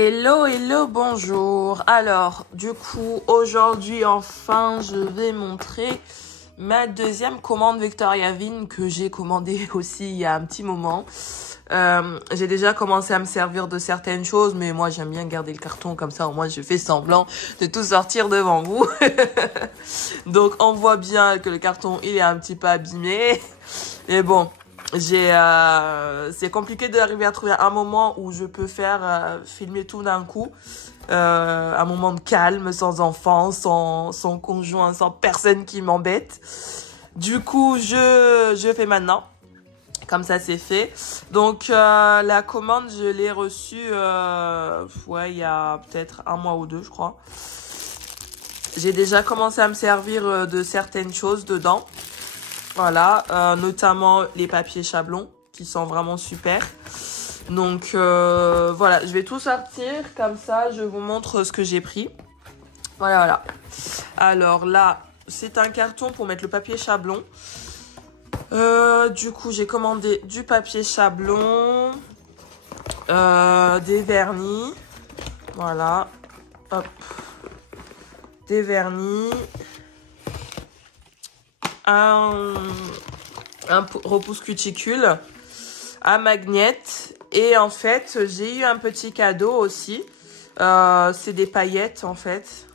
Hello, hello, bonjour. Alors, du coup, aujourd'hui, enfin, je vais montrer ma deuxième commande Victoria Vin que j'ai commandée aussi il y a un petit moment. J'ai déjà commencé à me servir de certaines choses, mais moi, j'aime bien garder le carton comme ça. Au moins, je fais semblant de tout sortir devant vous. Donc, on voit bien que le carton, il est un petit peu abîmé. Mais bon, c'est compliqué d'arriver à trouver un moment où je peux filmer tout d'un coup. Un moment de calme, sans enfant, sans conjoint, sans personne qui m'embête. Du coup, je fais maintenant. Comme ça, c'est fait. Donc, la commande, je l'ai reçue, il y a peut-être un mois ou deux, je crois. J'ai déjà commencé à me servir de certaines choses dedans. Voilà, notamment les papiers Chablon, qui sont vraiment super. Donc, voilà, je vais tout sortir. Comme ça, je vous montre ce que j'ai pris. Voilà, voilà. Alors là, c'est un carton pour mettre le papier Chablon. Du coup, j'ai commandé du papier Chablon, des vernis, voilà, hop, des vernis, un repousse cuticule, un magnète et en fait, j'ai eu un petit cadeau aussi. C'est des paillettes en fait.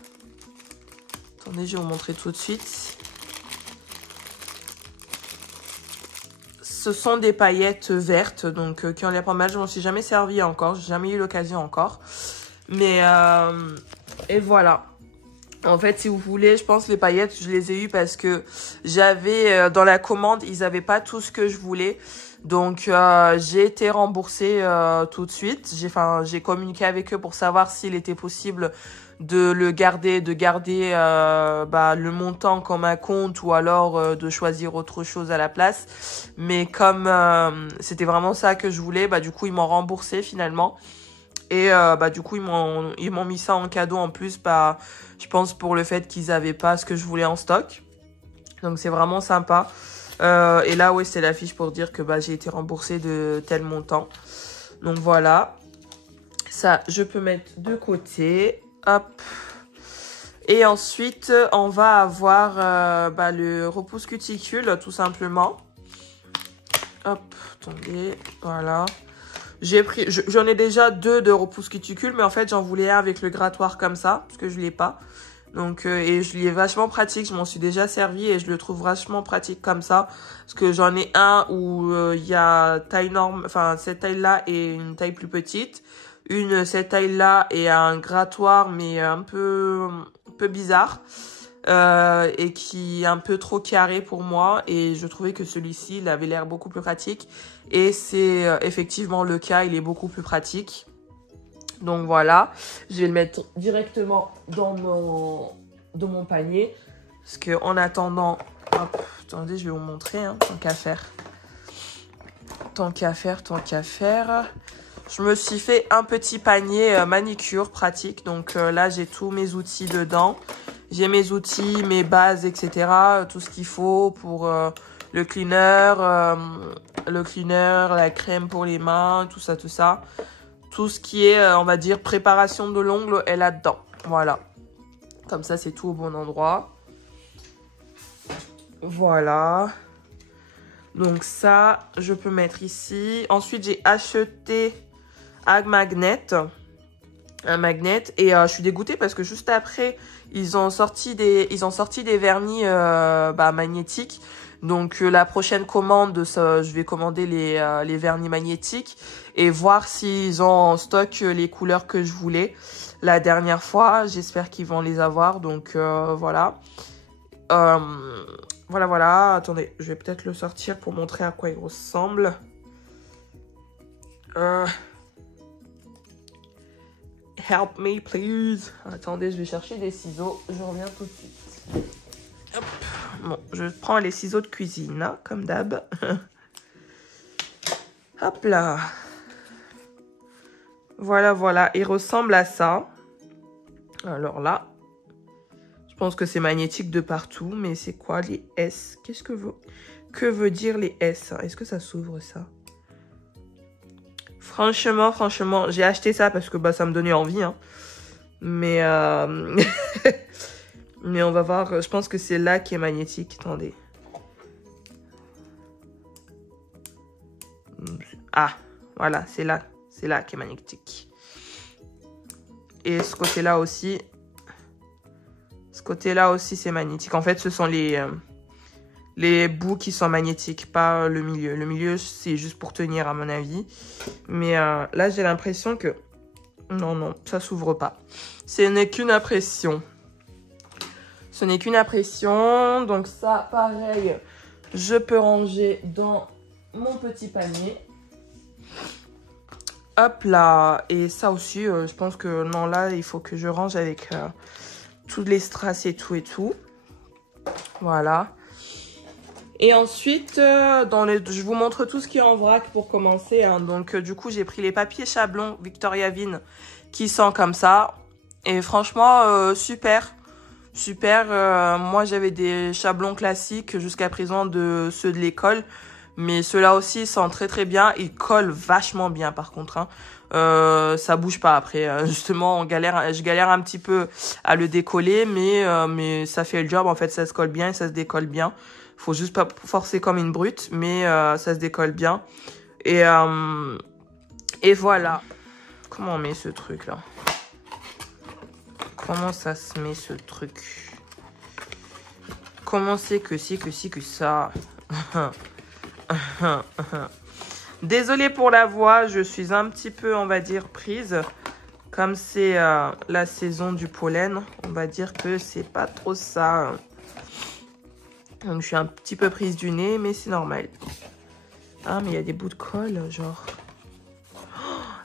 Attendez, je vais vous montrer tout de suite. Ce sont des paillettes vertes, donc qui ont l'air pas mal. Je m'en suis jamais servi encore, j'ai jamais eu l'occasion encore. Mais et voilà. En fait, si vous voulez, je pense les paillettes, je les ai eues parce que j'avais dans la commande, ils avaient pas tout ce que je voulais. Donc j'ai été remboursée tout de suite. J'ai communiqué avec eux pour savoir s'il était possible de garder le montant comme un compte ou alors de choisir autre chose à la place. Mais comme c'était vraiment ça que je voulais, du coup ils m'ont remboursé finalement. Et du coup ils m'ont mis ça en cadeau en plus, je pense pour le fait qu'ils avaient pas ce que je voulais en stock. Donc c'est vraiment sympa. Et là c'est la fiche pour dire que j'ai été remboursée de tel montant. Donc voilà. Ça je peux mettre de côté. Hop. Et ensuite, on va avoir le repousse cuticule, tout simplement. Hop, attendez, voilà. J'en ai déjà deux de repousse cuticule, mais en fait, j'en voulais un avec le grattoir comme ça, parce que je l'ai pas. Donc, et je l'ai vachement pratique, je m'en suis déjà servi et je le trouve vachement pratique comme ça. Parce que j'en ai un où il y a taille norme, enfin, cette taille-là et une taille plus petite. Cette taille-là et un grattoir, mais un peu bizarre. Et qui est un peu trop carré pour moi. Et je trouvais que celui-ci, il avait l'air beaucoup plus pratique. Et c'est effectivement le cas, il est beaucoup plus pratique. Donc voilà, je vais le mettre directement dans mon panier. Parce que en attendant, hop, attendez, je vais vous montrer, hein, tant qu'à faire. Tant qu'à faire. Je me suis fait un petit panier manicure pratique. Donc là, j'ai tous mes outils dedans. J'ai mes outils, mes bases, etc. Tout ce qu'il faut pour le cleaner, la crème pour les mains, tout ça, tout ça. Tout ce qui est, on va dire, préparation de l'ongle est là-dedans. Voilà. Comme ça, c'est tout au bon endroit. Voilà. Donc ça, je peux mettre ici. Ensuite, j'ai acheté un magnet. Et je suis dégoûtée parce que juste après, ils ont sorti des vernis magnétiques. Donc la prochaine commande, je vais commander les vernis magnétiques et voir s'ils ont en stock les couleurs que je voulais la dernière fois. J'espère qu'ils vont les avoir. Donc voilà. Voilà. Attendez, je vais peut-être le sortir pour montrer à quoi il ressemble. Help me, please. Attendez, je vais chercher des ciseaux. Je reviens tout de suite. Hop. Bon, je prends les ciseaux de cuisine, hein, comme d'hab. Hop là. Voilà. Il ressemble à ça. Alors là, je pense que c'est magnétique de partout. Mais c'est quoi les S? Que veut dire les S? Est-ce que ça s'ouvre, ça? Franchement, j'ai acheté ça parce que bah, ça me donnait envie. Hein. Mais, mais on va voir. Je pense que c'est là qui est magnétique. Attendez. Ah, voilà, c'est là. C'est là qui est magnétique. Et ce côté-là aussi. Ce côté-là aussi, c'est magnétique. En fait, ce sont les bouts qui sont magnétiques, pas le milieu. Le milieu, c'est juste pour tenir, à mon avis. Mais là, j'ai l'impression que... Non, ça s'ouvre pas. Ce n'est qu'une impression. Ce n'est qu'une impression. Donc ça, pareil, je peux ranger dans mon petit panier. Hop là. Et ça aussi, je pense que... Non, là, il faut que je range avec toutes les strass et tout. Voilà. Et ensuite, je vous montre tout ce qui est en vrac pour commencer. Hein. Donc, du coup, j'ai pris les papiers Chablon Victoria Vine qui sont comme ça. Et franchement, super. Super. Moi, j'avais des chablons classiques jusqu'à présent de ceux de l'école. Mais ceux-là aussi sont très très bien. Ils collent vachement bien par contre. Hein. Ça bouge pas après. Justement, je galère un petit peu à le décoller. Mais ça fait le job. En fait, ça se colle bien et ça se décolle bien. Faut juste pas forcer comme une brute, mais ça se décolle bien. Et voilà. Comment on met ce truc là? Comment ça se met ce truc? Comment c'est que si, que ça? Désolée pour la voix, je suis un petit peu, on va dire, prise. Comme c'est la saison du pollen, on va dire que c'est pas trop ça. Donc, je suis un petit peu prise du nez, mais c'est normal. Ah, mais il y a des bouts de colle, genre.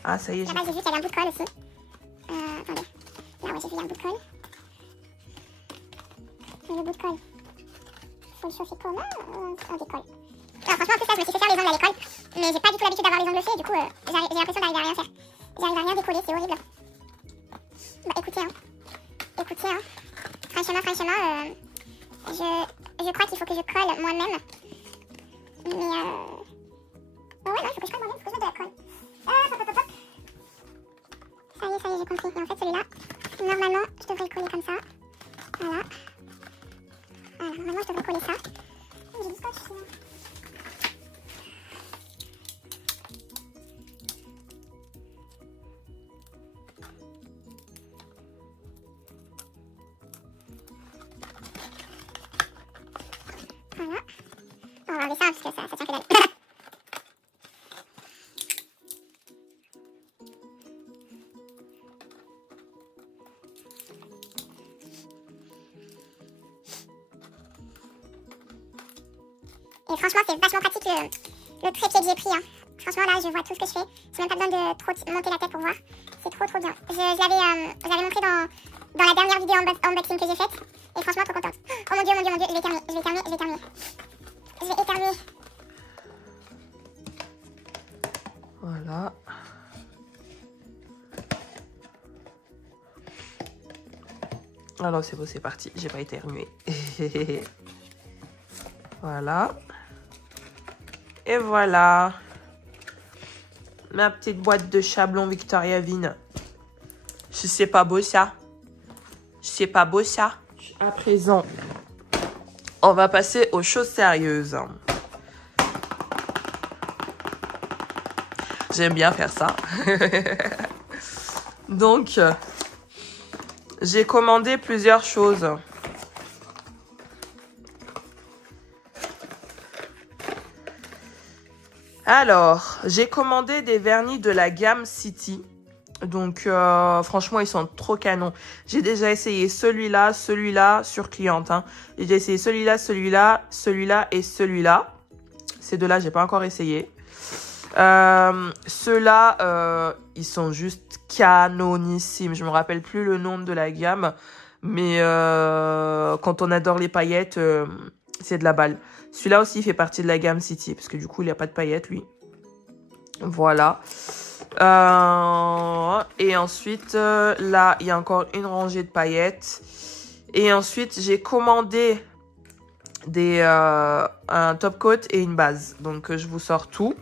Ah, ça y est. Là-bas, j'ai vu qu'il y avait un bout de colle aussi. Attendez. Là, ouais, j'ai vu qu'il y a un bout de colle. Mais le bout de colle, faut le chauffer comment? On décolle. Alors, franchement, en plus, là, je me suis fait faire les ongles à l'école. Mais j'ai pas du tout l'habitude d'avoir les ongles faits. Du coup, j'ai l'impression d'arriver à rien faire. J'arrive à rien décoller, c'est horrible. Bah, écoutez, hein. Franchement, je crois qu'il faut que je colle moi-même. Mais oh ouais, non, il faut que je colle moi-même, il faut que je mette de la colle. Ça y est, j'ai compris. Et en fait, celui-là, normalement, je devrais le coller comme ça. Voilà. Voilà, normalement, je devrais coller ça. J'ai du scotch ici. Voilà. On va enlever ça parce que ça tient que dalle. Et franchement, c'est vachement pratique le trépied que j'ai pris. Hein. Franchement, là, je vois tout ce que je fais. J'ai même pas besoin de trop monter la tête pour voir. C'est trop bien. Je l'avais montré dans la dernière vidéo unboxing que j'ai faite. Et franchement, trop contente. Oh mon dieu, je vais éternuer. Voilà. Alors, c'est bon, c'est parti. J'ai pas éternué. Voilà. Et voilà. Ma petite boîte de Chablon Victoria Vine. C'est pas beau ça? C'est pas beau ça? À présent, on va passer aux choses sérieuses. J'aime bien faire ça. Donc, j'ai commandé plusieurs choses. Alors, j'ai commandé des vernis de la gamme City. Donc, franchement, ils sont trop canons. J'ai déjà essayé celui-là sur cliente. Hein. J'ai essayé celui-là et celui-là. Ces deux-là, j'ai pas encore essayé. Ceux-là, ils sont juste canonissimes. Je me rappelle plus le nom de la gamme. Mais quand on adore les paillettes, c'est de la balle. Celui-là aussi fait partie de la gamme City. Parce que du coup, il n'y a pas de paillettes, lui. Voilà. Et ensuite, là, il y a encore une rangée de paillettes. Et ensuite, j'ai commandé un top coat et une base. Donc, je vous sors tout.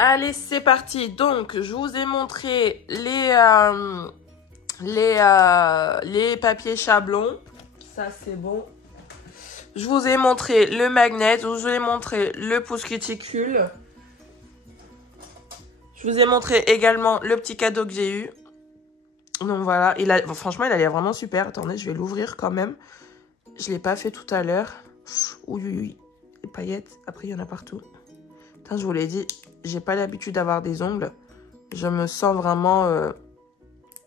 Allez, c'est parti. Donc, je vous ai montré les papiers chablons. Ça, c'est bon. Je vous ai montré le magnet. Je vous ai montré le pouce cuticule. Je vous ai montré également le petit cadeau que j'ai eu. Donc voilà, franchement, il a l'air vraiment super. Attendez, je vais l'ouvrir quand même. Je ne l'ai pas fait tout à l'heure. Oui, oui, oui. Les paillettes, après, il y en a partout. Putain, je vous l'ai dit, j'ai pas l'habitude d'avoir des ongles. Je me sens vraiment...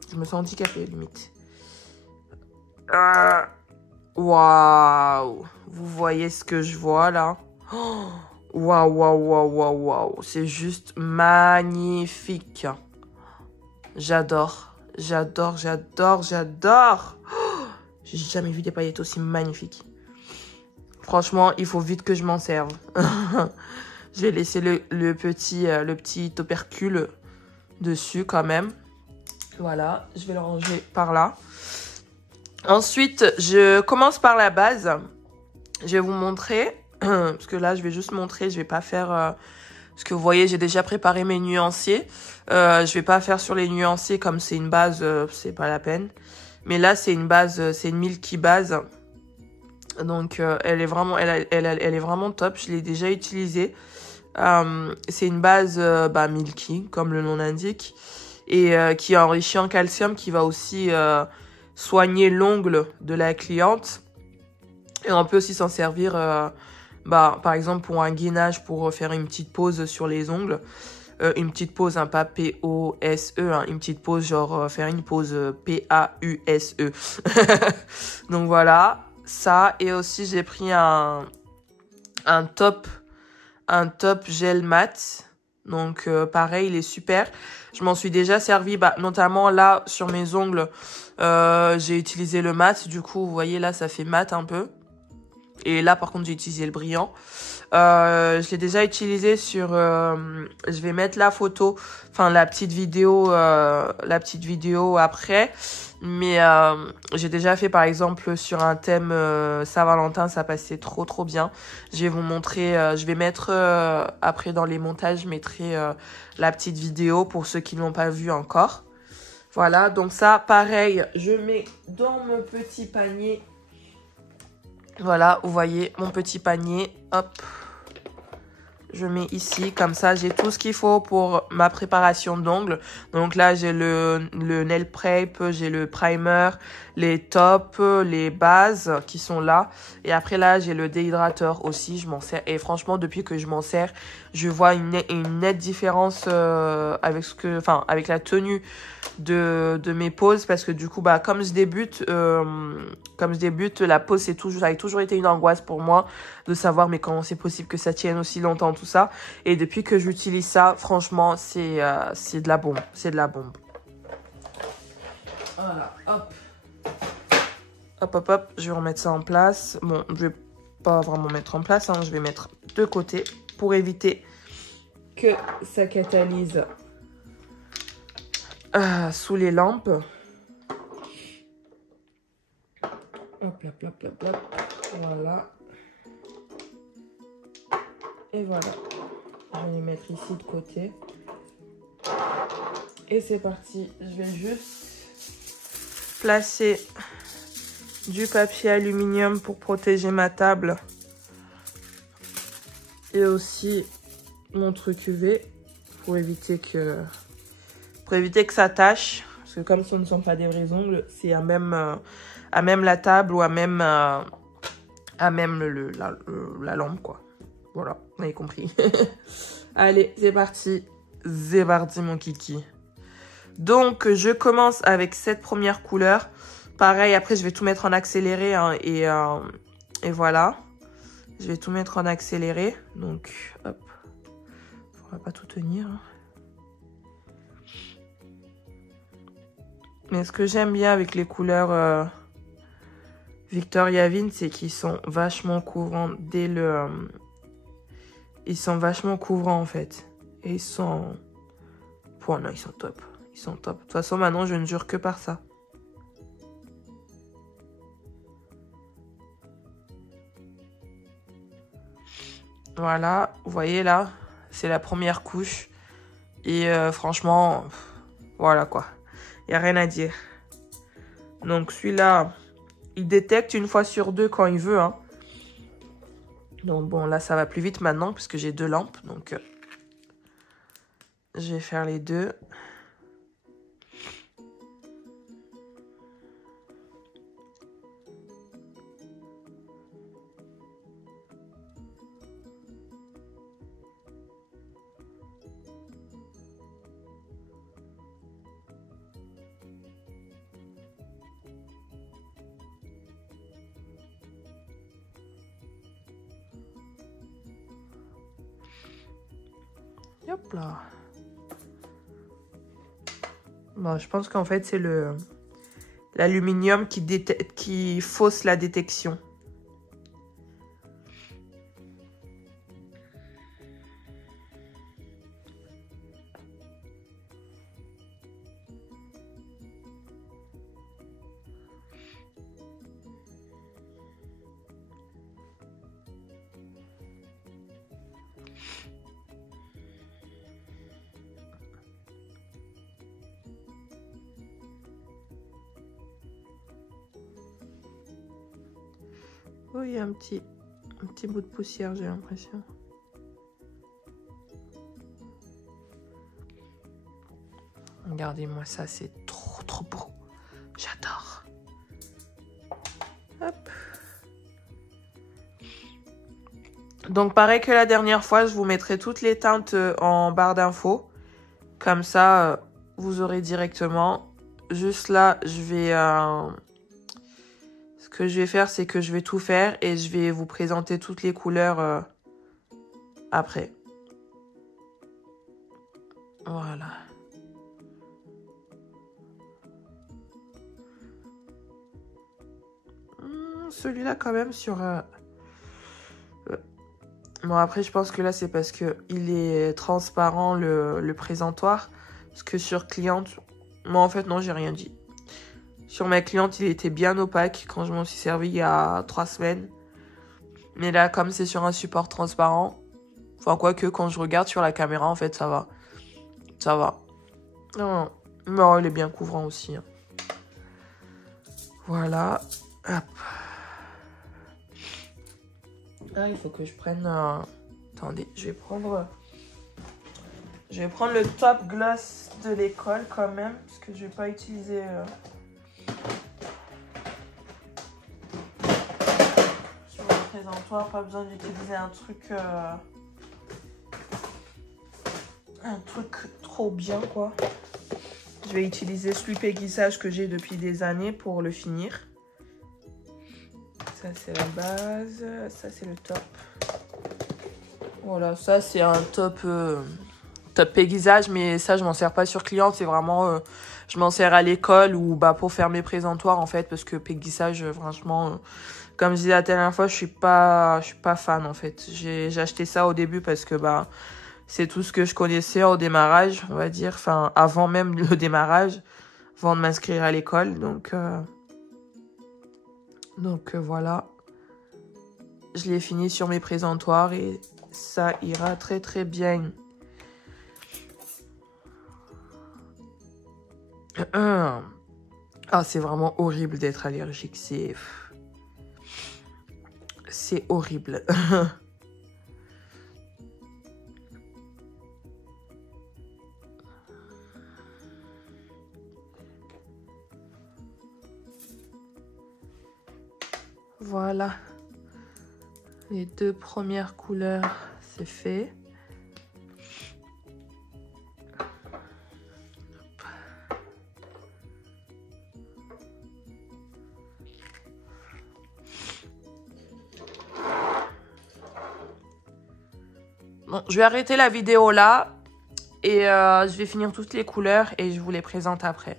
je me sens handicapée, limite. Waouh! Vous voyez ce que je vois, là? Waouh, waouh, waouh, waouh, waouh. C'est juste magnifique. J'adore. J'adore, j'adore, j'adore. J'ai jamais vu des paillettes aussi magnifiques. Franchement, il faut vite que je m'en serve. Je vais laisser le petit opercule dessus quand même. Voilà, je vais le ranger par là. Ensuite, je commence par la base. Je vais vous montrer. Parce que là, je vais juste montrer. Je vais pas faire... parce que vous voyez, j'ai déjà préparé mes nuanciers. Je vais pas faire sur les nuanciers comme c'est une base, c'est pas la peine. Mais là, c'est une base, c'est une Milky base. Donc, elle est vraiment top. Je l'ai déjà utilisée. C'est une base Milky, comme le nom l'indique. Et qui est enrichie en calcium, qui va aussi soigner l'ongle de la cliente. Et on peut aussi s'en servir... par exemple pour un gainage, pour faire une petite pause sur les ongles, une petite pause, pas P-O-S-E, une petite pause genre faire une pause P-A-U-S-E. Donc voilà, ça. Et aussi j'ai pris un top gel mat. Donc pareil, il est super. Je m'en suis déjà servi, notamment là sur mes ongles, j'ai utilisé le mat. Du coup, vous voyez là, ça fait mat un peu. Et là, par contre, j'ai utilisé le brillant. Je l'ai déjà utilisé sur... je vais mettre la photo, la petite vidéo après. Mais j'ai déjà fait, par exemple, sur un thème Saint-Valentin, ça passait trop, trop bien. Je vais vous montrer... je vais mettre, après, dans les montages, je mettrai la petite vidéo pour ceux qui ne l'ont pas vue encore. Voilà, donc ça, pareil, je mets dans mon petit panier... Voilà, vous voyez mon petit panier, hop, je mets ici, comme ça j'ai tout ce qu'il faut pour ma préparation d'ongles. Donc là j'ai le nail prep, j'ai le primer, les tops, les bases qui sont là. Et après là j'ai le déhydrateur aussi, je m'en sers. Et franchement depuis que je m'en sers, je vois une nette différence avec la tenue de mes poses. Parce que du coup comme je débute, la pose ça a toujours été une angoisse pour moi de savoir mais comment c'est possible que ça tienne aussi longtemps, tout ça. Et depuis que j'utilise ça, franchement, c'est de la bombe. C'est de la bombe. Voilà, hop. Hop, hop, hop. Je vais remettre ça en place. Bon, je vais pas vraiment mettre en place. Je vais mettre de côté pour éviter que ça catalyse sous les lampes. Hop, hop, hop, hop, hop. Voilà. Et voilà. Je vais les mettre ici de côté. Et c'est parti. Je vais juste placer du papier aluminium pour protéger ma table. Et aussi mon truc UV pour éviter que ça tâche. Parce que comme ce ne sont pas des vrais ongles, c'est à même la table ou à même la lampe, quoi. Voilà, vous avez compris. Allez, c'est parti. C'est parti, mon kiki. Donc, je commence avec cette première couleur. Pareil, après, je vais tout mettre en accéléré. Et voilà. Je vais tout mettre en accéléré. Donc, hop. Il ne faudra pas tout tenir. Mais ce que j'aime bien avec les couleurs Victoria Vin, c'est qu'ils sont vachement couvrants dès le... ils sont vachement couvrants en fait. Et ils sont... Oh non, ils sont top. Ils sont top. De toute façon, maintenant, je ne jure que par ça. Voilà, vous voyez là, c'est la première couche. Et franchement, voilà quoi. Il n'y a rien à dire. Donc celui-là, il détecte une fois sur deux quand il veut. Hein. Donc bon, là ça va plus vite maintenant puisque j'ai 2 lampes. Donc je vais faire les 2. Hop là. Bon, je pense qu'en fait, c'est l'aluminium qui fausse la détection. Oh, il y a un petit bout de poussière, j'ai l'impression. Regardez-moi ça, c'est trop beau. J'adore. Hop. Donc pareil que la dernière fois, je vous mettrai toutes les teintes en barre d'infos. Comme ça, vous aurez directement. Juste là, je vais... Ce que je vais faire, c'est que je vais tout faire et je vais vous présenter toutes les couleurs après. Voilà. Celui-là quand même sur... Bon après je pense que là c'est parce que il est transparent le présentoir. Parce que sur cliente... Moi en fait non j'ai rien dit. Sur ma cliente il était bien opaque quand je m'en suis servi il y a 3 semaines. Mais là comme c'est sur un support transparent... Enfin quoique quand je regarde sur la caméra en fait ça va. Ça va. Non, non il est bien couvrant aussi. Hein. Voilà. Hop. Ah, il faut que je prenne... Attendez, je vais prendre le top gloss de l'école quand même. Parce que je vais pas utiliser... Sur le présentoir, pas besoin d'utiliser un truc trop bien, quoi. Je vais utiliser Sweep Aiguisage que j'ai depuis des années pour le finir. Ça, c'est la base. Ça, c'est le top. Voilà, ça, c'est un top aiguisage. Mais ça, je m'en sers pas sur client. C'est vraiment... je m'en sers à l'école ou bah, pour faire mes présentoirs, en fait. Parce que aiguisage, franchement... comme je disais la dernière fois, je suis pas fan, en fait. J'ai acheté ça au début parce que... bah c'est tout ce que je connaissais au démarrage, on va dire. Enfin, avant même le démarrage. Avant de m'inscrire à l'école. Donc voilà. Je l'ai fini sur mes présentoirs et ça ira très bien. Ah, c'est vraiment horrible d'être allergique. C'est horrible. Voilà. Les 2 premières couleurs, c'est fait. Bon, je vais arrêter la vidéo là. Et je vais finir toutes les couleurs et je vous les présente après.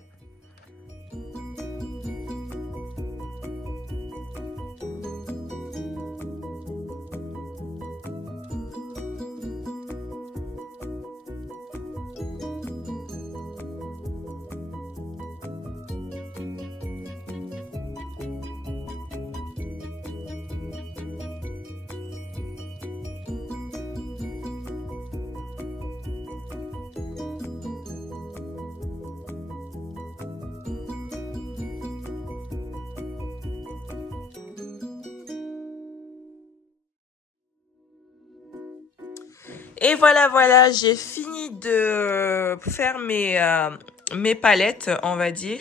Et voilà, j'ai fini de faire mes palettes, on va dire,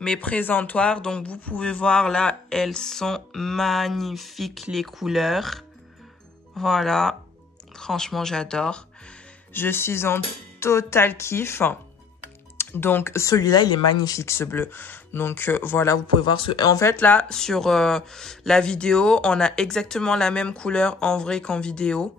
mes présentoirs. Donc, vous pouvez voir là, elles sont magnifiques, les couleurs. Voilà, franchement, j'adore. Je suis en total kiff. Donc, celui-là, il est magnifique, ce bleu. Donc, voilà, vous pouvez voir. En fait, là, sur la vidéo, on a exactement la même couleur en vrai qu'en vidéo.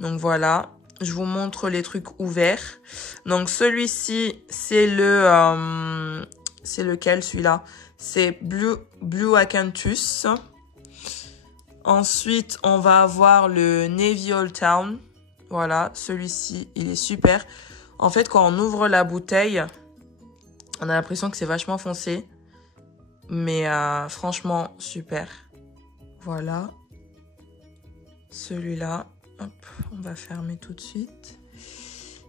Donc, voilà. Je vous montre les trucs ouverts. Donc, celui-ci, c'est le... c'est lequel, celui-là? C'est Blue Acanthus. Ensuite, on va avoir le Navy Old Town. Voilà, celui-ci, il est super. En fait, quand on ouvre la bouteille, on a l'impression que c'est vachement foncé. Mais franchement, super. Voilà. Celui-là. Hop, on va fermer tout de suite.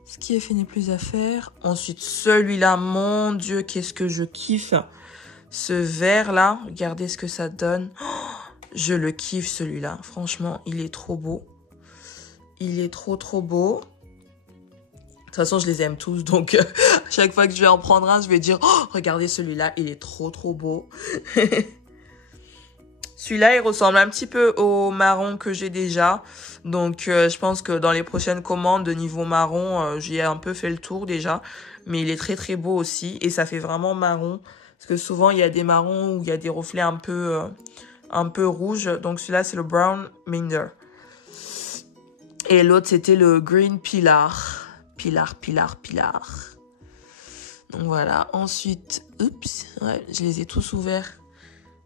Ce qui est fait n'est plus à faire. Ensuite, celui-là, mon Dieu, qu'est-ce que je kiffe. Ce vert-là, regardez ce que ça donne. Oh, je le kiffe, celui-là. Franchement, il est trop beau. Il est trop beau. De toute façon, je les aime tous. Donc, à chaque fois que je vais en prendre un, je vais dire, oh, regardez celui-là, il est trop beau. Celui-là, il ressemble un petit peu au marron que j'ai déjà. Donc, je pense que dans les prochaines commandes de niveau marron, j'ai un peu fait le tour déjà. Mais il est très beau aussi. Et ça fait vraiment marron. Parce que souvent, il y a des marrons où il y a des reflets un peu rouges. Donc, celui-là, c'est le Brown Minder. Et l'autre, c'était le Green Pilar. Pilar. Donc, voilà. Ensuite, oups, ouais, je les ai tous ouverts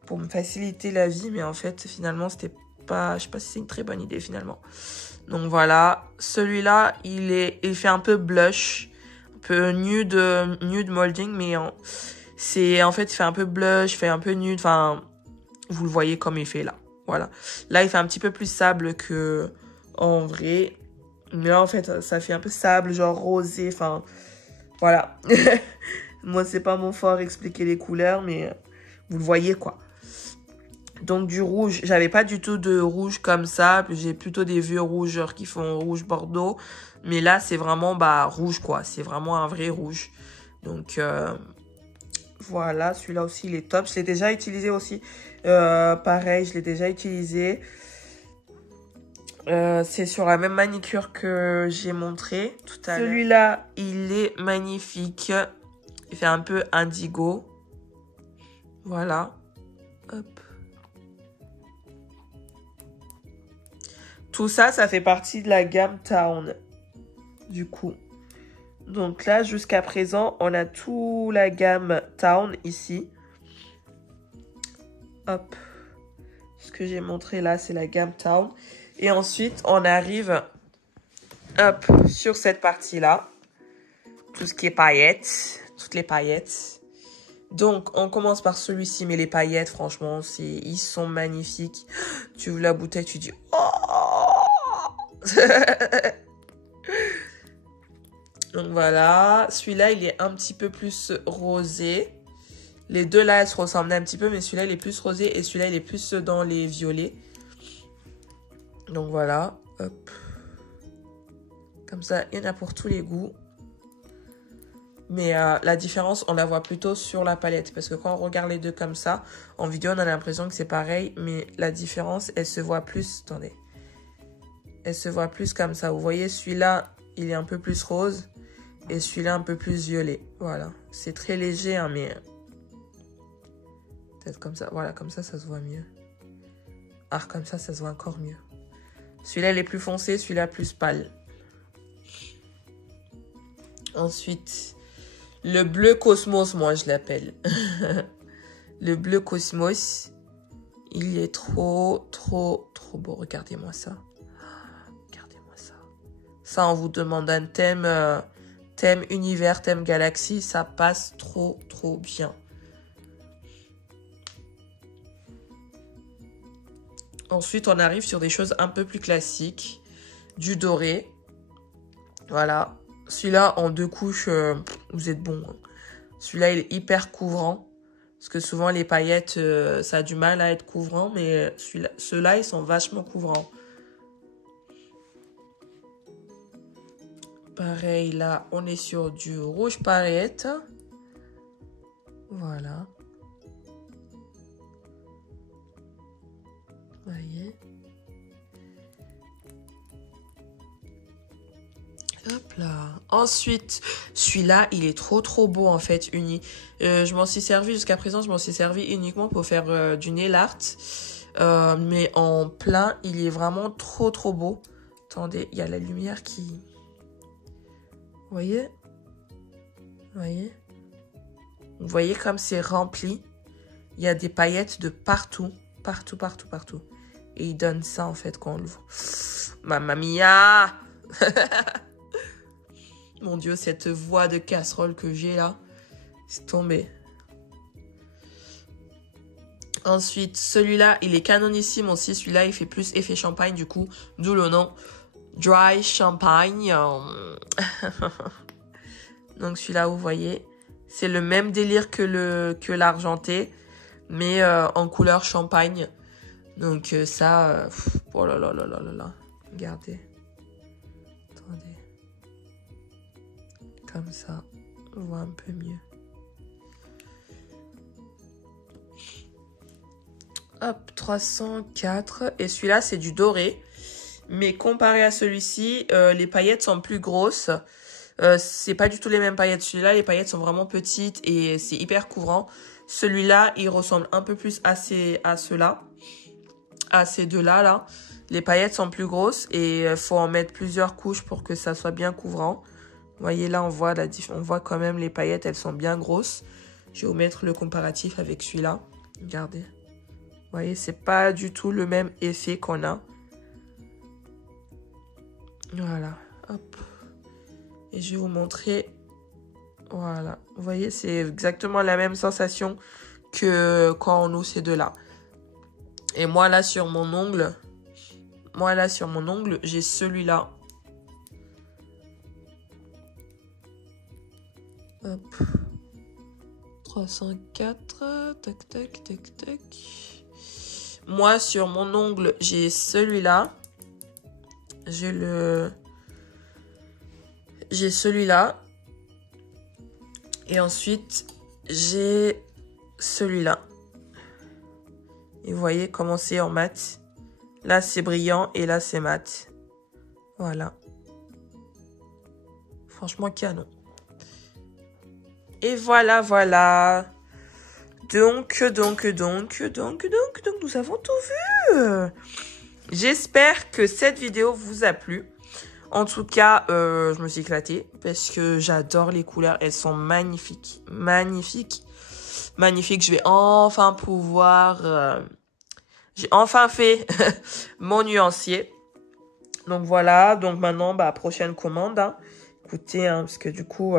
pour me faciliter la vie, mais en fait, finalement, c'était pas... Je sais pas si c'est une très bonne idée, finalement. Donc, voilà. Celui-là, il fait un peu blush, un peu nude molding, mais en fait, il fait un peu blush, il fait un peu nude, enfin, vous le voyez comme il fait là. Voilà. Là, il fait un petit peu plus sable que en vrai. Mais là, en fait, ça fait un peu sable, genre rosé, enfin, voilà. Moi, c'est pas mon fort expliquer les couleurs, mais vous le voyez, quoi. Donc, du rouge, j'avais pas du tout de rouge comme ça. J'ai plutôt des vieux rougeurs qui font rouge bordeaux. Mais là, c'est vraiment, rouge, quoi. C'est vraiment un vrai rouge. Donc, voilà. Celui-là aussi, il est top. Je l'ai déjà utilisé aussi. Pareil, je l'ai déjà utilisé. C'est sur la même manicure que j'ai montré tout à l'heure. Celui-là, il est magnifique. Il fait un peu indigo. Voilà. Hop. Tout ça, ça fait partie de la gamme Town. Du coup. Donc là, jusqu'à présent, on a tout la gamme Town ici. Hop. Ce que j'ai montré là, c'est la gamme Town. Et ensuite, on arrive, hop, sur cette partie-là. Tout ce qui est paillettes. Toutes les paillettes. Donc, on commence par celui-ci. Mais les paillettes, franchement, ils sont magnifiques. Tu ouvres la bouteille, tu dis... Oh. Donc, voilà. Celui-là, il est un petit peu plus rosé. Les deux, là, elles se ressemblent un petit peu. Mais celui-là, il est plus rosé. Et celui-là, il est plus dans les violets. Donc voilà, hop. Comme ça, il y en a pour tous les goûts. Mais la différence, on la voit plutôt sur la palette. Parce que quand on regarde les deux comme ça, en vidéo, on a l'impression que c'est pareil. Mais la différence, elle se voit plus. Attendez. Elle se voit plus comme ça. Vous voyez, celui-là, il est un peu plus rose. Et celui-là, un peu plus violet. Voilà. C'est très léger, hein, mais... Peut-être comme ça. Voilà, comme ça se voit mieux. Ah, comme ça se voit encore mieux. Celui-là, il est plus foncé, celui-là, plus pâle. Ensuite, le bleu cosmos, moi, je l'appelle. Le bleu cosmos, il est trop beau. Regardez-moi ça. Regardez-moi ça. Ça, on vous demande un thème, thème univers, thème galaxie. Ça passe trop bien. Ensuite, on arrive sur des choses un peu plus classiques. Du doré. Voilà. Celui-là, en 2 couches, vous êtes bon. Celui-là, il est hyper couvrant. Parce que souvent, les paillettes, ça a du mal à être couvrant. Mais ceux-là, ils sont vachement couvrants. Pareil, là, on est sur du rouge paillette. Voilà. Voyez. Hop là. Ensuite, celui-là, il est trop beau en fait, uni. Je m'en suis servi jusqu'à présent, je m'en suis servi uniquement pour faire du nail art. Mais en plein, il est vraiment trop beau. Attendez, il y a la lumière qui... Vous voyez? Vous voyez comme c'est rempli. Il y a des paillettes de partout. Partout. Et il donne ça en fait quand on l'ouvre. Mamma mia! Mon Dieu, cette voix de casserole que j'ai là, c'est tombé. Ensuite, celui-là, il est canonissime aussi. Celui-là, il fait plus effet champagne du coup, d'où le nom Dry Champagne. Donc celui-là, vous voyez, c'est le même délire que l'argenté, mais en couleur champagne. Donc ça, oh là là, regardez. Attendez. Comme ça, on voit un peu mieux. Hop, 304. Et celui-là, c'est du doré. Mais comparé à celui-ci, les paillettes sont plus grosses. C'est pas du tout les mêmes paillettes. Celui-là, les paillettes sont vraiment petites et c'est hyper couvrant. Celui-là, il ressemble un peu plus à ceux-là. À ces deux-là, là. Les paillettes sont plus grosses et il faut en mettre plusieurs couches pour que ça soit bien couvrant. Vous voyez, là, on voit quand même les paillettes, elles sont bien grosses. Je vais vous mettre le comparatif avec celui-là. Regardez. Vous voyez, c'est pas du tout le même effet qu'on a. Voilà. Hop. Et je vais vous montrer. Voilà. Vous voyez, c'est exactement la même sensation que quand on ouvre ces deux-là. Et moi, là, sur mon ongle, j'ai celui-là. Hop. 304. Tac. Moi, sur mon ongle, j'ai celui-là. J'ai celui-là. Et ensuite, j'ai celui-là. Et vous voyez comment c'est en mat. Là, c'est brillant et là, c'est mat. Voilà. Franchement, canon. Et voilà. Donc, nous avons tout vu. J'espère que cette vidéo vous a plu. En tout cas, je me suis éclatée parce que j'adore les couleurs. Elles sont magnifiques. Magnifiques. Je vais enfin pouvoir... j'ai enfin fait mon nuancier. Donc voilà. Donc maintenant, prochaine commande. Hein. Écoutez, parce que du coup,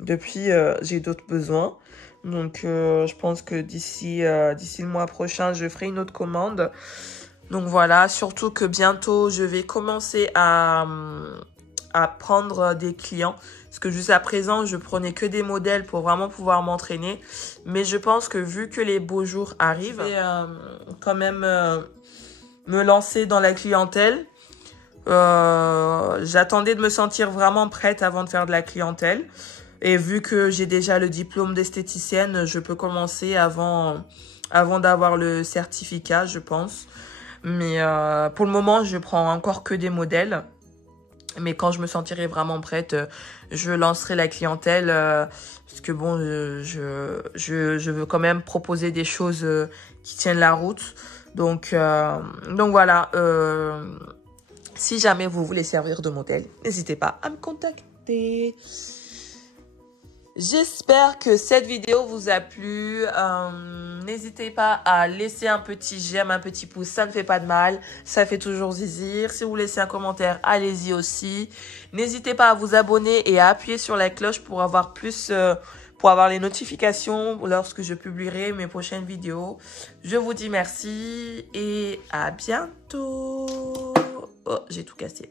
depuis, j'ai d'autres besoins. Donc, je pense que d'ici le mois prochain, je ferai une autre commande. Donc voilà, surtout que bientôt, je vais commencer à prendre des clients. Parce que jusqu'à présent, je prenais que des modèles pour vraiment pouvoir m'entraîner. Mais je pense que vu que les beaux jours arrivent, je vais quand même me lancer dans la clientèle. J'attendais de me sentir vraiment prête avant de faire de la clientèle. Et vu que j'ai déjà le diplôme d'esthéticienne, je peux commencer avant d'avoir le certificat, je pense. Mais pour le moment, je prends encore que des modèles. Mais quand je me sentirai vraiment prête, je lancerai la clientèle. Parce que bon, je veux quand même proposer des choses qui tiennent la route. Donc voilà. Si jamais vous voulez servir de modèle, n'hésitez pas à me contacter. J'espère que cette vidéo vous a plu. N'hésitez pas à laisser un petit j'aime, un petit pouce. Ça ne fait pas de mal. Ça fait toujours zizir. Si vous laissez un commentaire, allez-y aussi. N'hésitez pas à vous abonner et à appuyer sur la cloche pour avoir pour avoir les notifications lorsque je publierai mes prochaines vidéos. Je vous dis merci et à bientôt. Oh, j'ai tout cassé.